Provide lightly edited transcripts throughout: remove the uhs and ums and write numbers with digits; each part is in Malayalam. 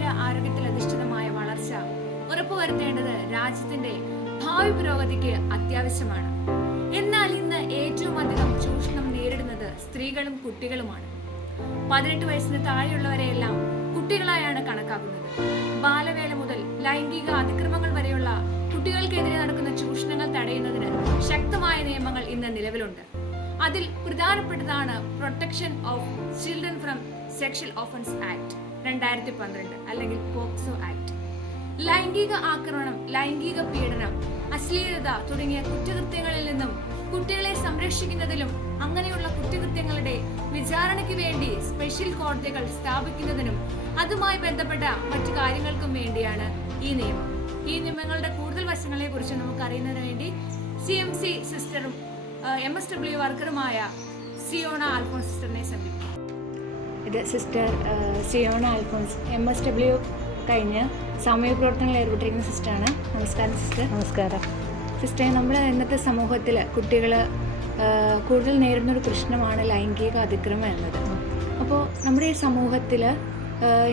ശാരീരിക ആരോഗ്യത്തിൽ അധിഷ്ഠിതമായ വളർച്ച ഉറപ്പുവരുത്തേണ്ടത് രാജ്യത്തിന്റെ ഭാവി പുരോഗതിക്ക് അത്യാവശ്യമാണ്. എന്നാൽ ഇന്ന് ഏറ്റവും അധികം ചൂഷണം നേരിടുന്നത് സ്ത്രീകളും കുട്ടികളുമാണ്. 18 വയസ്സിന് താഴെയുള്ളവരെയെല്ലാം കുട്ടികളായാണ് കണക്കാക്കുന്നത്. ബാലവേല മുതൽ ലൈംഗിക അതിക്രമങ്ങൾ വരെയുള്ള കുട്ടികൾക്കെതിരെ നടക്കുന്ന ചൂഷണങ്ങൾ തടയുന്നതിന് ശക്തമായ നിയമങ്ങൾ ഇന്ന് നിലവിലുണ്ട്. അതിൽ പ്രധാനപ്പെട്ടതാണ് protection of children from sexual offence act 2012 അല്ലെങ്കിൽ പോക്സോ ആക്ട്. ലൈംഗിക ആക്രമണം, ലൈംഗിക പീഡനം, അശ്ലീലത തുടങ്ങിയ കുറ്റകൃത്യങ്ങളിൽ നിന്നും കുട്ടികളെ സംരക്ഷിക്കുന്നതിലും അങ്ങനെയുള്ള കുറ്റകൃത്യങ്ങളുടെ വിചാരണയ്ക്ക് വേണ്ടി സ്പെഷ്യൽ കോടതികൾ സ്ഥാപിക്കുന്നതിനും അതുമായി ബന്ധപ്പെട്ട മറ്റു കാര്യങ്ങൾക്കും വേണ്ടിയാണ് ഈ നിയമം. ഈ നിയമങ്ങളുടെ കൂടുതൽ വശങ്ങളെ കുറിച്ച് നമുക്ക് അറിയുന്നതിന് വേണ്ടി CMC സിസ്റ്ററും MSW വർക്കറുമായ സിയോണ ആൽഫോൺസ് സിസ്റ്ററിനെ സമീപിക്കും. ഇത് സിസ്റ്റർ സിയോണ ആൽഫോൺസ്, MSW കഴിഞ്ഞ് സാമൂഹിക പ്രവർത്തനങ്ങളിൽ ഏർപ്പെട്ടിരിക്കുന്ന സിസ്റ്ററാണ്. നമസ്കാരം സിസ്റ്റർ. നമസ്കാരം സിസ്റ്ററെ, നമ്മൾ ഇന്നത്തെ സമൂഹത്തിൽ കുട്ടികൾ കൂടുതൽ നേരിടുന്നൊരു പ്രശ്നമാണ് ലൈംഗിക അതിക്രമം എന്നത്. അപ്പോൾ നമ്മുടെ ഈ സമൂഹത്തിൽ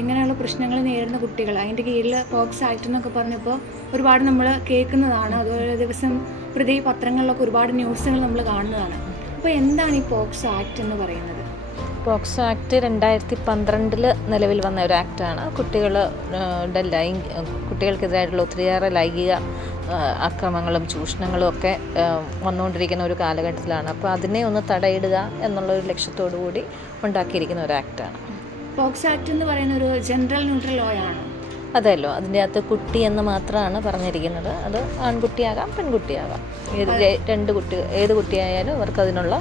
ഇങ്ങനെയുള്ള പ്രശ്നങ്ങൾ നേരിടുന്ന കുട്ടികൾ, അതിൻ്റെ കീഴിൽ പോക്സ് ആക്ട് എന്നൊക്കെ പറഞ്ഞപ്പോൾ ഒരുപാട് നമ്മൾ കേൾക്കുന്നതാണ്. അതുപോലെ ദിവസം പ്രതി പത്രങ്ങളിലൊക്കെ ഒരുപാട് ന്യൂസുകൾ നമ്മൾ കാണുന്നതാണ്. അപ്പോൾ എന്താണ് ഈ പോക്സ് ആക്ട് എന്ന് പറയുന്നത്? പോക്സോ ആക്ട് 2012 നിലവിൽ വന്ന ഒരു ആക്റ്റാണ്. കുട്ടികൾക്കെതിരായിട്ടുള്ള ഒത്തിരിയേറെ ലൈംഗിക അക്രമങ്ങളും ചൂഷണങ്ങളും ഒക്കെ വന്നുകൊണ്ടിരിക്കുന്ന ഒരു കാലഘട്ടത്തിലാണ്. അപ്പോൾ അതിനെ ഒന്ന് തടയിടുക എന്നുള്ളൊരു ലക്ഷ്യത്തോടു കൂടി ഉണ്ടാക്കിയിരിക്കുന്ന ഒരു ആക്റ്റാണ്. പോക്സോ ആക്ട് എന്ന് പറയുന്ന ഒരു ജനറൽ ന്യൂട്രൽ ലോ ആണ്. അതെല്ലോ, അതിൻ്റെ അകത്ത് കുട്ടി എന്ന് മാത്രമാണ് പറഞ്ഞിരിക്കുന്നത്. അത് ആൺകുട്ടിയാകാം പെൺകുട്ടിയാകാം, ഏത് കുട്ടിയായാലും അവർക്ക് അതിനുള്ള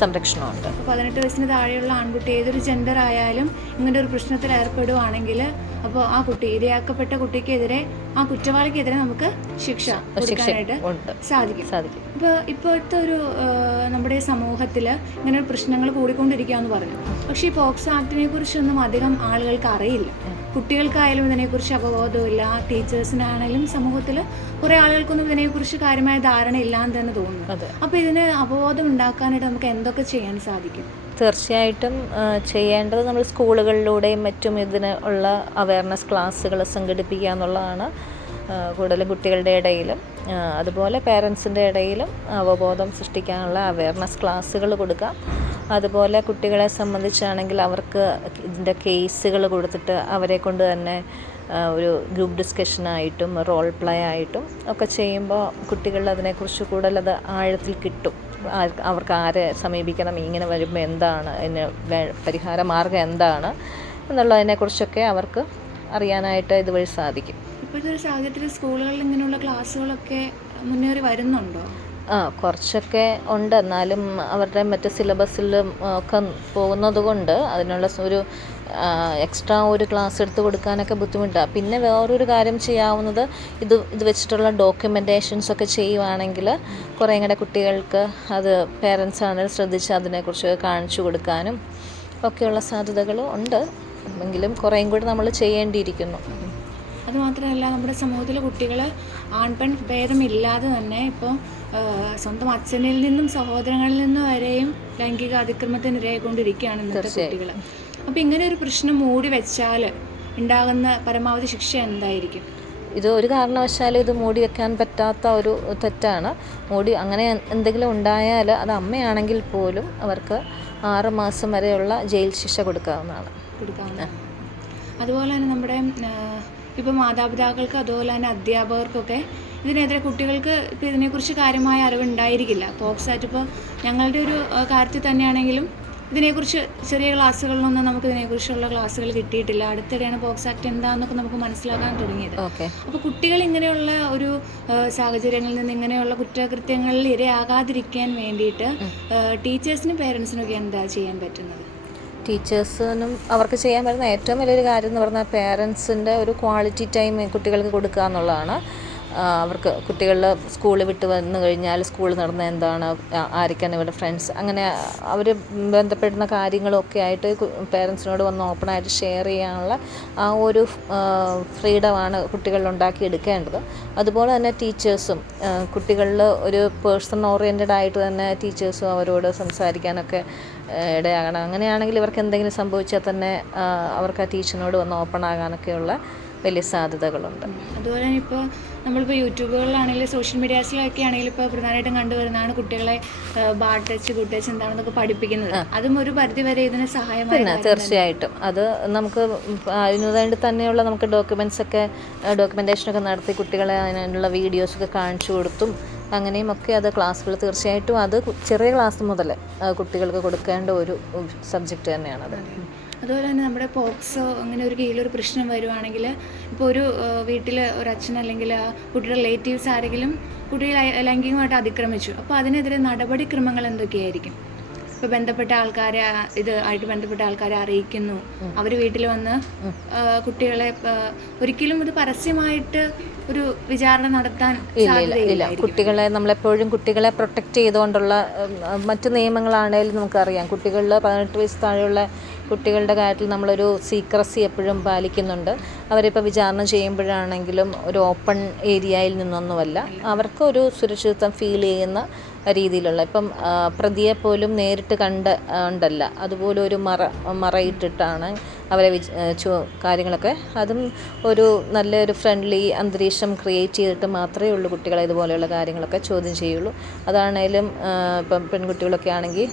സംരക്ഷണമുണ്ട്. 18 വയസ്സിന് താഴെയുള്ള ആൺകുട്ടി ഏതൊരു ജെൻഡർ ആയാലും ഇങ്ങനെ ഒരു പ്രശ്നത്തിൽ ഏർപ്പെടുവാണെങ്കിൽ അപ്പോൾ ആ കുട്ടി, ഇരയാക്കപ്പെട്ട കുട്ടിക്കെതിരെ, ആ കുറ്റവാളിക്കെതിരെ നമുക്ക് ശിക്ഷ കൊടുക്കാനായിട്ട് സാധിക്കും. ഇപ്പോൾ ഇപ്പോഴത്തെ ഒരു നമ്മുടെ സമൂഹത്തിൽ ഇങ്ങനെ പ്രശ്നങ്ങൾ കൂടിക്കൊണ്ടിരിക്കുകയെന്ന് പറഞ്ഞു. പക്ഷേ ഈ പോക്സോ ആക്ടിനെ കുറിച്ചൊന്നും അധികം ആളുകൾക്ക് അറിയില്ല. കുട്ടികൾക്കായാലും ഇതിനെക്കുറിച്ച് അവബോധമില്ല. ടീച്ചേഴ്സിനാണെങ്കിലും സമൂഹത്തിൽ കുറേ ആളുകൾക്കൊന്നും ഇതിനെക്കുറിച്ച് കാര്യമായ ധാരണ ഇല്ലാന്ന് തന്നെ തോന്നുന്നു. അപ്പോൾ ഇതിന് അവബോധം ഉണ്ടാക്കാനായിട്ട് നമുക്ക് എന്തൊക്കെ ചെയ്യാൻ സാധിക്കും? തീർച്ചയായിട്ടും ചെയ്യേണ്ടത് നമ്മൾ സ്കൂളുകളിലൂടെയും മറ്റും ഇതിന് ഉള്ള അവയർനെസ് ക്ലാസ്സുകൾ സംഘടിപ്പിക്കുക എന്നുള്ളതാണ്. കൂടുതലും കുട്ടികളുടെ ഇടയിലും അതുപോലെ പേരൻസിൻ്റെ ഇടയിലും അവബോധം സൃഷ്ടിക്കാനുള്ള അവയർനെസ് ക്ലാസ്സുകൾ കൊടുക്കാം. അതുപോലെ കുട്ടികളെ സംബന്ധിച്ചാണെങ്കിൽ അവർക്ക് ഇതിൻ്റെ കേസുകൾ കൊടുത്തിട്ട് അവരെ കൊണ്ട് തന്നെ ഒരു ഗ്രൂപ്പ് ഡിസ്കഷനായിട്ടും റോൾ പ്ലേ ആയിട്ടും ഒക്കെ ചെയ്യുമ്പോൾ കുട്ടികൾ അതിനെക്കുറിച്ച് കൂടുതൽ അത് ആഴത്തിൽ കിട്ടും. അവർക്ക് ആരെ സമീപിക്കണം, ഇങ്ങനെ വരുമ്പോൾ എന്താണ്, അതിന് പരിഹാര മാർഗം എന്താണ് എന്നുള്ളതിനെക്കുറിച്ചൊക്കെ അവർക്ക് അറിയാനായിട്ട് ഇതുവഴി സാധിക്കും. ഇപ്പോഴത്തെ ഒരു സാഹചര്യത്തിൽ സ്കൂളുകളിൽ ഇങ്ങനെയുള്ള ക്ലാസ്സുകളൊക്കെ മുന്നേറി വരുന്നുണ്ടോ? കുറച്ചൊക്കെ ഉണ്ട്. എന്നാലും അവരുടെ മറ്റ് സിലബസിലും ഒക്കെ പോകുന്നത് കൊണ്ട് അതിനുള്ള ഒരു എക്സ്ട്രാ ഒരു ക്ലാസ് എടുത്ത് കൊടുക്കാനൊക്കെ ബുദ്ധിമുട്ടാണ്. പിന്നെ വേറൊരു കാര്യം ചെയ്യാവുന്നത് ഇത് വെച്ചിട്ടുള്ള ഡോക്യുമെൻറ്റേഷൻസ് ഒക്കെ ചെയ്യുവാണെങ്കിൽ കുറേ കൂടെ കുട്ടികൾക്ക് അത് പേരൻസ് ആണെങ്കിലും ശ്രദ്ധിച്ച് അതിനെക്കുറിച്ച് കാണിച്ചു കൊടുക്കാനും ഒക്കെയുള്ള സാധ്യതകളും ഉണ്ട്. എങ്കിലും കുറേയും കൂടി നമ്മൾ ചെയ്യേണ്ടിയിരിക്കുന്നു. അതുമാത്രമല്ല, നമ്മുടെ സമൂഹത്തിലെ കുട്ടികൾ ആൺപെൺ ഭേദമില്ലാതെ തന്നെ ഇപ്പോൾ സ്വന്തം അച്ഛനിൽ നിന്നും സഹോദരങ്ങളിൽ നിന്നും വരെയും ലൈംഗിക അതിക്രമത്തിന് ഇരയായിക്കൊണ്ടിരിക്കുകയാണ് ഇന്നത്തെ കുട്ടികൾ. അപ്പോൾ ഇങ്ങനെ ഒരു പ്രശ്നം മൂടി വെച്ചാൽ ഉണ്ടാകുന്ന പരമാവധി ശിക്ഷ എന്തായിരിക്കും? ഇത് ഒരു കാരണവശാലും ഇത് മൂടി വെക്കാൻ പറ്റാത്ത ഒരു തെറ്റാണ്. അങ്ങനെ എന്തെങ്കിലും ഉണ്ടായാൽ അത് അമ്മയാണെങ്കിൽ പോലും അവർക്ക് 6 മാസം വരെയുള്ള ജയിൽ ശിക്ഷ കൊടുക്കാവുന്നതാണ്. അതുപോലെ തന്നെ നമ്മുടെ ഇപ്പോൾ മാതാപിതാക്കൾക്ക് അതുപോലെ തന്നെ അധ്യാപകർക്കൊക്കെ ഇതിനെതിരെ കുട്ടികൾക്ക് ഇപ്പോൾ ഇതിനെക്കുറിച്ച് കാര്യമായ അറിവുണ്ടായിരിക്കില്ല. പോക്സ് ആക്ട് ഇപ്പോൾ ഞങ്ങളുടെ ഒരു കാര്യത്തിൽ തന്നെയാണെങ്കിലും ഇതിനെക്കുറിച്ച് ചെറിയ ക്ലാസ്സുകളിലൊന്നും നമുക്ക് ഇതിനെക്കുറിച്ചുള്ള ക്ലാസ്സുകൾ കിട്ടിയിട്ടില്ല. അടുത്തിടെയാണ് പോക്സ് ആക്ട് എന്താണെന്നൊക്കെ നമുക്ക് മനസ്സിലാക്കാൻ തുടങ്ങിയത്. അപ്പോൾ കുട്ടികൾ ഇങ്ങനെയുള്ള ഒരു സാഹചര്യങ്ങളിൽ നിന്ന്, ഇങ്ങനെയുള്ള കുറ്റകൃത്യങ്ങളിൽ ഇരയാകാതിരിക്കാൻ വേണ്ടിയിട്ട് ടീച്ചേഴ്സിനും പേരൻസിനൊക്കെ എന്താ ചെയ്യാൻ പറ്റുന്നത്? ടീച്ചേഴ്സിനും അവർക്ക് ചെയ്യാൻ പറ്റുന്ന ഏറ്റവും വലിയൊരു കാര്യം എന്ന് പറഞ്ഞാൽ പേരൻസിൻ്റെ ഒരു ക്വാളിറ്റി ടൈം കുട്ടികൾക്ക് കൊടുക്കുക എന്നുള്ളതാണ്. അവർക്ക് കുട്ടികളിൽ സ്കൂളിൽ വിട്ട് വന്നു കഴിഞ്ഞാൽ സ്കൂളിൽ നടന്ന എന്താണ്, ആരൊക്കെയാണ് ഇവരുടെ ഫ്രണ്ട്സ്, അങ്ങനെ അവർ ബന്ധപ്പെടുന്ന കാര്യങ്ങളൊക്കെ ആയിട്ട് പേരൻസിനോട് വന്ന് ഓപ്പണായിട്ട് ഷെയർ ചെയ്യാനുള്ള ആ ഒരു ഫ്രീഡമാണ് കുട്ടികളിൽ ഉണ്ടാക്കിയെടുക്കേണ്ടത്. അതുപോലെ തന്നെ ടീച്ചേഴ്സും കുട്ടികളിൽ ഒരു പേഴ്സൺ ഓറിയൻറ്റഡ് ആയിട്ട് തന്നെ ടീച്ചേഴ്സും അവരോട് സംസാരിക്കാനൊക്കെ ഇടയാകണം. അങ്ങനെയാണെങ്കിൽ ഇവർക്ക് എന്തെങ്കിലും സംഭവിച്ചാൽ തന്നെ അവർക്ക് ആ ടീച്ചറിനോട് വന്ന് ഓപ്പൺ ആകാനൊക്കെയുള്ള വലിയ സാധ്യതകളുണ്ട്. അതുപോലെ തന്നെ ഇപ്പോൾ നമ്മളിപ്പോൾ യൂട്യൂബുകളിലാണെങ്കിലും സോഷ്യൽ മീഡിയാസിലൊക്കെ ആണെങ്കിലും ഇപ്പോൾ പ്രധാനമായിട്ടും കണ്ടുവരുന്നതാണ് കുട്ടികളെ ബാഡ് ടച്ച് ഗുഡ് ടച്ച് എന്താണെന്നൊക്കെ പഠിപ്പിക്കുന്നത്. അതും ഒരു പരിധിവരെ ഇതിന് സഹായമായി. പിന്നെ തീർച്ചയായിട്ടും അത് നമുക്ക് അതിനു വേണ്ടി തന്നെയുള്ള നമുക്ക് ഡോക്യുമെൻറ്റേഷനൊക്കെ നടത്തി കുട്ടികളെ അതിനുള്ള വീഡിയോസൊക്കെ കാണിച്ചു കൊടുത്തും അങ്ങനെയും ഒക്കെ അത് ക്ലാസ്സുകൾ തീർച്ചയായിട്ടും അത് ചെറിയ ക്ലാസ് മുതൽ കുട്ടികൾക്ക് കൊടുക്കേണ്ട ഒരു സബ്ജക്റ്റ് തന്നെയാണത്. അതുപോലെ തന്നെ നമ്മുടെ പോക്സോ അങ്ങനെ ഒരു കീഴിലൊരു പ്രശ്നം വരുവാണെങ്കിൽ ഇപ്പോൾ ഒരു വീട്ടിൽ ഒരു അച്ഛൻ അല്ലെങ്കിൽ കുട്ടിയുടെ റിലേറ്റീവ്സ് ആരെങ്കിലും കുട്ടിയെ ലൈംഗികമായിട്ട് അതിക്രമിച്ചു, അപ്പോൾ അതിനെതിരെ നടപടിക്രമങ്ങൾ എന്തൊക്കെയായിരിക്കും? ഇപ്പോൾ ബന്ധപ്പെട്ട ആൾക്കാരെ ആയിട്ട് ബന്ധപ്പെട്ട ആൾക്കാരെ അറിയിക്കുന്നു, അവർ വീട്ടിൽ വന്ന് കുട്ടികളെ ഒരിക്കലും ഇത് പരസ്യമായിട്ട് ഒരു വിചാരണ നടത്താൻ ഇല്ല. കുട്ടികളെ നമ്മളെപ്പോഴും കുട്ടികളെ പ്രൊട്ടക്റ്റ് ചെയ്തുകൊണ്ടുള്ള മറ്റു നിയമങ്ങളാണെങ്കിലും നമുക്കറിയാം. കുട്ടികളിൽ 18 വയസ്സ് താഴെയുള്ള കുട്ടികളുടെ കാര്യത്തിൽ നമ്മളൊരു സീക്രസി എപ്പോഴും പാലിക്കുന്നുണ്ട്. അവരിപ്പോൾ വിചാരണ ചെയ്യുമ്പോഴാണെങ്കിലും ഒരു ഓപ്പൺ ഏരിയയിൽ നിന്നൊന്നുമല്ല, അവർക്ക് ഒരു സുരക്ഷിതത്വം ഫീൽ ചെയ്യുന്ന രീതിയിലുള്ള, ഇപ്പം പ്രതിയെ പോലും നേരിട്ട് ഉണ്ടല്ല, അതുപോലെ ഒരു മറയിട്ടിട്ടാണ് അവരെ കാര്യങ്ങളൊക്കെ, അതും ഒരു നല്ലൊരു ഫ്രണ്ട്ലി അന്തരീക്ഷം ക്രിയേറ്റ് ചെയ്തിട്ട് മാത്രമേ ഉള്ളൂ കുട്ടികളെ ഇതുപോലെയുള്ള കാര്യങ്ങളൊക്കെ ചോദ്യം ചെയ്യുള്ളൂ. അതാണേലും ഇപ്പം പെൺകുട്ടികളൊക്കെ ആണെങ്കിൽ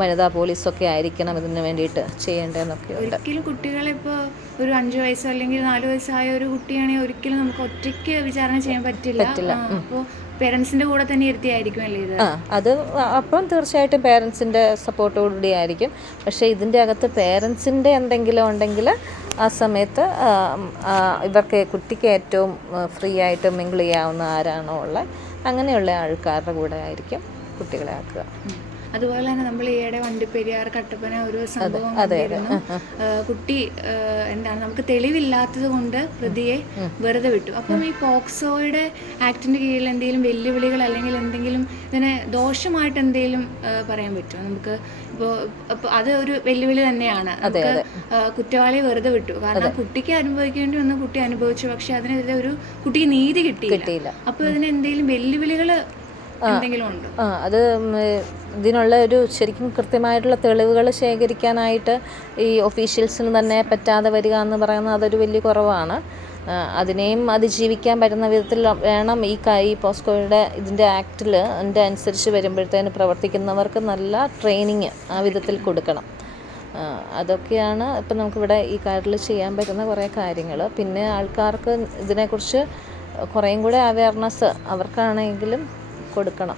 വനിതാ പോലീസൊക്കെ ആയിരിക്കണം ഇതിന് വേണ്ടിയിട്ട് ചെയ്യേണ്ടതെന്നൊക്കെ ഉണ്ട്. ഒരിക്കലും കുട്ടികളെ ഇപ്പോൾ ഒരു 5 വയസ്സോ അല്ലെങ്കിൽ 4 വയസ്സായ ഒരു കുട്ടിയാണെങ്കിൽ ഒരിക്കലും നമുക്ക് ഒറ്റയ്ക്ക് വിചാരണ ചെയ്യാൻ പറ്റില്ല. അപ്പോൾ പേരൻസിൻ്റെ കൂടെ തന്നെ ഇരുത്തിയായിരിക്കും അല്ലേ ഇത്? അത് അപ്പം തീർച്ചയായിട്ടും പേരൻസിൻ്റെ സപ്പോർട്ടോടുകൂടി ആയിരിക്കും. പക്ഷേ ഇതിൻ്റെ അകത്ത് പേരൻസിൻ്റെ എന്തെങ്കിലും ഉണ്ടെങ്കിൽ ആ സമയത്ത് കുട്ടിക്ക് ഏറ്റവും ഫ്രീ ആയിട്ട് മിങ്കിൾ ചെയ്യാവുന്ന ആരാണോ ഉള്ളത് അങ്ങനെയുള്ള ആൾക്കാരുടെ കൂടെ ആയിരിക്കും കുട്ടികളെ ആക്കുക. അതുപോലെ തന്നെ നമ്മൾ ഈയിടെ വണ്ടിപ്പെരിയാർ കട്ടപ്പന ഒരു സംഭവം കണ്ടിരുന്നു. കുട്ടി എന്താണ് നമുക്ക് തെളിവില്ലാത്തത് കൊണ്ട് പ്രതിയെ വെറുതെ വിട്ടു. അപ്പം ഈ പോക്സോയുടെ ആക്ടിന്റെ കീഴിൽ എന്തെങ്കിലും വെല്ലുവിളികൾ അല്ലെങ്കിൽ എന്തെങ്കിലും ഇതിനെ ദോഷമായിട്ട് എന്തെങ്കിലും പറയാൻ പറ്റുമോ നമുക്ക്? ഇപ്പോൾ അത് ഒരു വെല്ലുവിളി തന്നെയാണ്. നമുക്ക് കുറ്റവാളിയെ വെറുതെ വിട്ടു, കാരണം കുട്ടിക്ക് അനുഭവിക്കേണ്ടി വന്ന കുട്ടി അനുഭവിച്ചു, പക്ഷെ അതിനെതിരെ ഒരു കുട്ടിക്ക് നീതി കിട്ടിയില്ല. അപ്പോൾ ഇതിന് എന്തെങ്കിലും വെല്ലുവിളികൾ അത് ഇതിനുള്ള ഒരു ശരിക്കും കൃത്യമായിട്ടുള്ള തെളിവുകൾ ശേഖരിക്കാനായിട്ട് ഈ ഒഫീഷ്യൽസിന് തന്നെ പറ്റാതെ വരിക എന്ന് പറയുന്നത് അതൊരു വലിയ കുറവാണ്. അതിനെയും അതിജീവിക്കാൻ പറ്റുന്ന വിധത്തിൽ വേണം ഈ പോസ്കോയുടെ ഇതിൻ്റെ ആക്റ്റിൽ അതിൻ്റെ അനുസരിച്ച് വരുമ്പോഴത്തേന് പ്രവർത്തിക്കുന്നവർക്ക് നല്ല ട്രെയിനിങ് ആ വിധത്തിൽ കൊടുക്കണം. അതൊക്കെയാണ് ഇപ്പം നമുക്കിവിടെ ഈ കാര്യത്തിൽ ചെയ്യാൻ പറ്റുന്ന കുറേ കാര്യങ്ങൾ. പിന്നെ ആൾക്കാർക്ക് ഇതിനെക്കുറിച്ച് കുറേയും കൂടെ അവയർനെസ് അവർക്കാണെങ്കിലും കൊടുക്കണം.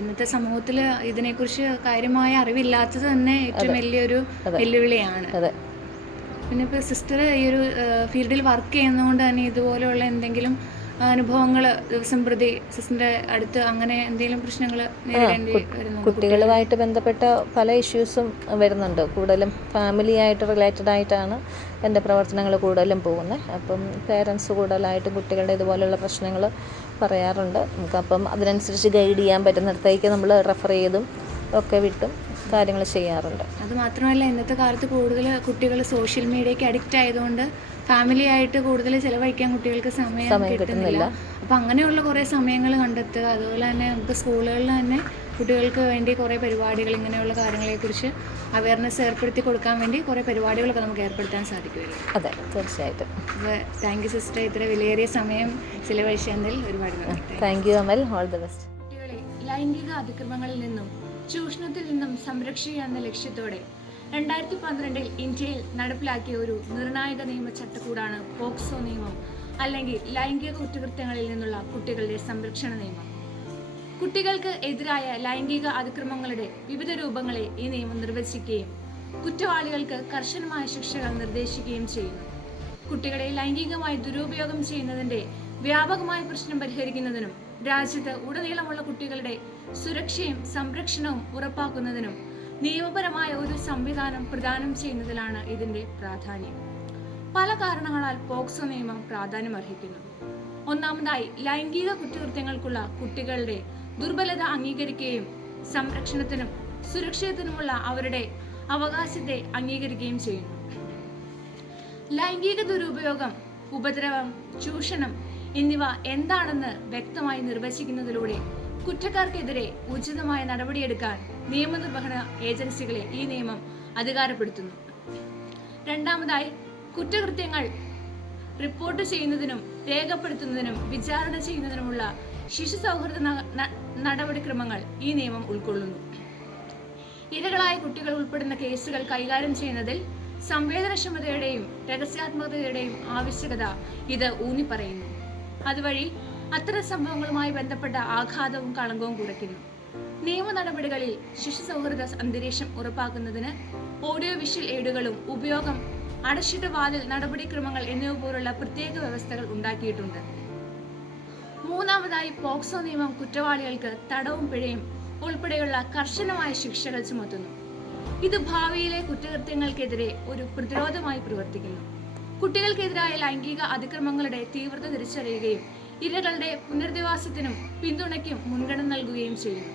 ഇന്നത്തെ സമൂഹത്തിൽ ഇതിനെക്കുറിച്ച് കാര്യമായ അറിവില്ലാത്തത് തന്നെ ഏറ്റവും വലിയൊരു വെല്ലുവിളിയാണ്. പിന്നെ ഇപ്പോൾ സിസ്റ്റർ ഈ ഒരു ഫീൽഡിൽ വർക്ക് ചെയ്യുന്നതുകൊണ്ട് തന്നെ ഇതുപോലെയുള്ള എന്തെങ്കിലും അനുഭവങ്ങൾ ദിവസം പ്രതി സിസ്റ്ററിന്റെ അടുത്ത് അങ്ങനെ എന്തെങ്കിലും പ്രശ്നങ്ങൾ നേരിടേണ്ടി വരുന്നു? കുട്ടികളുമായിട്ട് ബന്ധപ്പെട്ട പല ഇഷ്യൂസും വരുന്നുണ്ട്. കൂടുതലും ഫാമിലി ആയിട്ട് റിലേറ്റഡ് ആയിട്ടാണ് എൻ്റെ പ്രവർത്തനങ്ങൾ കൂടുതലും പോകുന്നത്. അപ്പം പേരൻസ് കൂടുതലായിട്ടും കുട്ടികളുടെ ഇതുപോലെയുള്ള പ്രശ്നങ്ങൾ പറയാറുണ്ട്. നമുക്കപ്പം അതിനനുസരിച്ച് ഗൈഡ് ചെയ്യാൻ പറ്റുന്നിടത്തേക്ക് നമ്മൾ റെഫർ ചെയ്തും ഒക്കെ വിട്ടും കാര്യങ്ങൾ ചെയ്യാറുണ്ട്. അതുമാത്രമല്ല ഇന്നത്തെ കാലത്ത് കൂടുതൽ കുട്ടികൾ സോഷ്യൽ മീഡിയയ്ക്ക് അഡിക്റ്റ് ആയതുകൊണ്ട് ഫാമിലി ആയിട്ട് കൂടുതൽ ചിലവഴിക്കാൻ കുട്ടികൾക്ക് സമയം കിട്ടുന്നില്ല. അപ്പം അങ്ങനെയുള്ള കുറേ സമയങ്ങൾ കണ്ടെത്തുക. അതുപോലെ തന്നെ നമുക്ക് സ്കൂളുകളിൽ തന്നെ കുട്ടികൾക്ക് വേണ്ടി കുറേ പരിപാടികൾ ഇങ്ങനെയുള്ള കാര്യങ്ങളെക്കുറിച്ച് അവയർനെസ് ഏർപ്പെടുത്തി കൊടുക്കാൻ വേണ്ടി കുറേ പരിപാടികളൊക്കെ നമുക്ക് ഏർപ്പെടുത്താൻ സാധിക്കുമല്ലോ. അതെ, തീർച്ചയായിട്ടും. അപ്പോൾ താങ്ക് യു സിസ്റ്റർ, ഇത്ര വിലയേറിയ സമയം ചിലവഴിച്ചതിൽ ഒരുപാട് thank you Amal. All the best. കുട്ടികളെ ലൈംഗിക അതിക്രമങ്ങളിൽ നിന്നും ചൂഷണത്തിൽ നിന്നും സംരക്ഷിക്കുക എന്ന ലക്ഷ്യത്തോടെ 2012 ഇന്ത്യയിൽ നടപ്പിലാക്കിയ ഒരു നിർണായക നിയമ ചട്ടക്കൂടാണ് പോക്സോ നിയമം, അല്ലെങ്കിൽ ലൈംഗിക കുറ്റകൃത്യങ്ങളിൽ നിന്നുള്ള കുട്ടികളുടെ സംരക്ഷണ നിയമം. കുട്ടികൾക്ക് എതിരായ ലൈംഗിക അതിക്രമങ്ങളുടെ വിവിധ രൂപങ്ങളെ ഈ നിയമം നിർവചിക്കുകയും കുറ്റവാളികൾക്ക് കർശനമായ ശിക്ഷകൾ നിർദ്ദേശിക്കുകയും ചെയ്യുന്നു. കുട്ടികളെ ലൈംഗികമായി ദുരുപയോഗം ചെയ്യുന്നതിന്റെ വ്യാപകമായ പ്രശ്നം പരിഹരിക്കുന്നതിനും രാജ്യത്ത് ഉടനീളമുള്ള കുട്ടികളുടെ സുരക്ഷയും സംരക്ഷണവും ഉറപ്പാക്കുന്നതിനും നിയമപരമായ ഒരു സംവിധാനം പ്രദാനം ചെയ്യുന്നതിലാണ് ഇതിന്റെ പ്രാധാന്യം. പല കാരണങ്ങളാൽ പോക്സോ നിയമം പ്രാധാന്യമർഹിക്കുന്നു. ഒന്നാമതായി, ലൈംഗിക കുറ്റകൃത്യങ്ങൾക്കുള്ള കുട്ടികളുടെ ദുർബലത അംഗീകരിക്കുകയും സംരക്ഷണത്തിനും സുരക്ഷിതത്തിനുമുള്ള അവരുടെ അവകാശത്തെ അംഗീകരിക്കുകയും ചെയ്യുന്നു. ലൈംഗിക ദുരുപയോഗം, ഉപദ്രവം, ചൂഷണം എന്നിവ എന്താണെന്ന് വ്യക്തമായി നിർവചിക്കുന്നതിലൂടെ കുറ്റക്കാർക്കെതിരെ ഉചിതമായ നടപടിയെടുക്കാൻ നിയമനിർവഹണ ഏജൻസികളെ ഈ നിയമം അധികാരപ്പെടുത്തുന്നു. രണ്ടാമതായി, കുറ്റകൃത്യങ്ങൾ റിപ്പോർട്ട് ചെയ്യുന്നതിനും രേഖപ്പെടുത്തുന്നതിനും വിചാരണ ചെയ്യുന്നതിനുമുള്ള ശിശു സൗഹൃദ നടപടിക്രമങ്ങൾ ഈ നിയമം ഉൾക്കൊള്ളുന്നു. ഇരകളായ കുട്ടികൾ ഉൾപ്പെടുന്ന കേസുകൾ കൈകാര്യം ചെയ്യുന്നതിൽ സംവേദനക്ഷമതയുടെയും രഹസ്യാത്മകതയുടെയും ആവശ്യകത ഇത് ഊന്നിപ്പറയുന്നു. അതുവഴി അത്തരം സംഭവങ്ങളുമായി ബന്ധപ്പെട്ട ആഘാതവും കളങ്കവും കുറയ്ക്കുന്നു. നിയമ നടപടികളിൽ ശിശു സൗഹൃദ അന്തരീക്ഷം ഉറപ്പാക്കുന്നതിന് ഓഡിയോ വിഷ്വൽ എയ്ഡുകളും ഉപയോഗം, അടച്ചിട്ട വാതിൽ നടപടിക്രമങ്ങൾ എന്നിവ പോലുള്ള പ്രത്യേക വ്യവസ്ഥകൾ ഉണ്ടാക്കിയിട്ടുണ്ട്. മൂന്നാമതായി, പോക്സോ നിയമം കുറ്റവാളികൾക്ക് തടവും പിഴയും ഉൾപ്പെടെയുള്ള കർശനമായ ശിക്ഷകൾ ചുമത്തുന്നു. ഇത് ഭാവിയിലെ കുറ്റകൃത്യങ്ങൾക്കെതിരെ ഒരു പ്രതിരോധമായി പ്രവർത്തിക്കുന്നു. കുട്ടികൾക്കെതിരായ ലൈംഗിക അതിക്രമങ്ങളുടെ തീവ്രത തിരിച്ചറിയുകയും ഇരകളുടെ പുനരധിവാസത്തിനും പിന്തുണയ്ക്കും മുൻഗണന നൽകുകയും ചെയ്യുന്നു.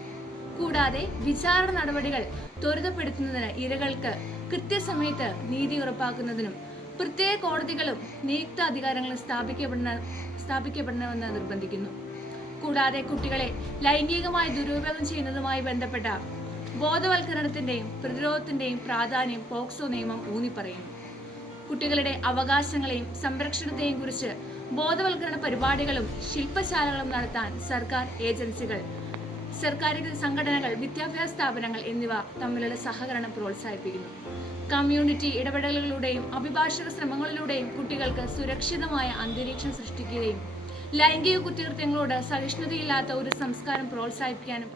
കൂടാതെ വിചാരണ നടപടികൾ ത്വരിതപ്പെടുത്തുന്നതിന് ഇരകൾക്ക് കൃത്യസമയത്ത് നീതി ഉറപ്പാക്കുന്നതിനും പ്രത്യേക കോടതികളും നിയുക്ത അധികാരങ്ങളും സ്ഥാപിക്കപ്പെടണമെന്ന് നിർബന്ധിക്കുന്നു. കൂടാതെ കുട്ടികളെ ലൈംഗികമായി ദുരുപയോഗം ചെയ്യുന്നതുമായി ബന്ധപ്പെട്ട ബോധവൽക്കരണത്തിന്റെയും പ്രതിരോധത്തിന്റെയും പ്രാധാന്യം പോക്സോ നിയമം ഊന്നിപ്പറയുന്നു. കുട്ടികളുടെ അവകാശങ്ങളെയും സംരക്ഷണത്തെയും കുറിച്ച് ബോധവൽക്കരണ പരിപാടികളും ശില്പശാലകളും നടത്താൻ സർക്കാർ ഏജൻസികൾ, സർക്കാരിക സംഘടനകൾ, വിദ്യാഭ്യാസ സ്ഥാപനങ്ങൾ എന്നിവ തമ്മിലുള്ള സഹകരണം പ്രോത്സാഹിപ്പിക്കുന്നു. കമ്മ്യൂണിറ്റി ഇടപെടലുകളിലൂടെയും അഭിഭാഷക ശ്രമങ്ങളിലൂടെയും കുട്ടികൾക്ക് സുരക്ഷിതമായ അന്തരീക്ഷം സൃഷ്ടിക്കുകയും ലൈംഗിക കുറ്റകൃത്യങ്ങളോട് സഹിഷ്ണുതയില്ലാത്ത ഒരു സംസ്കാരം പ്രോത്സാഹിപ്പിക്കാനും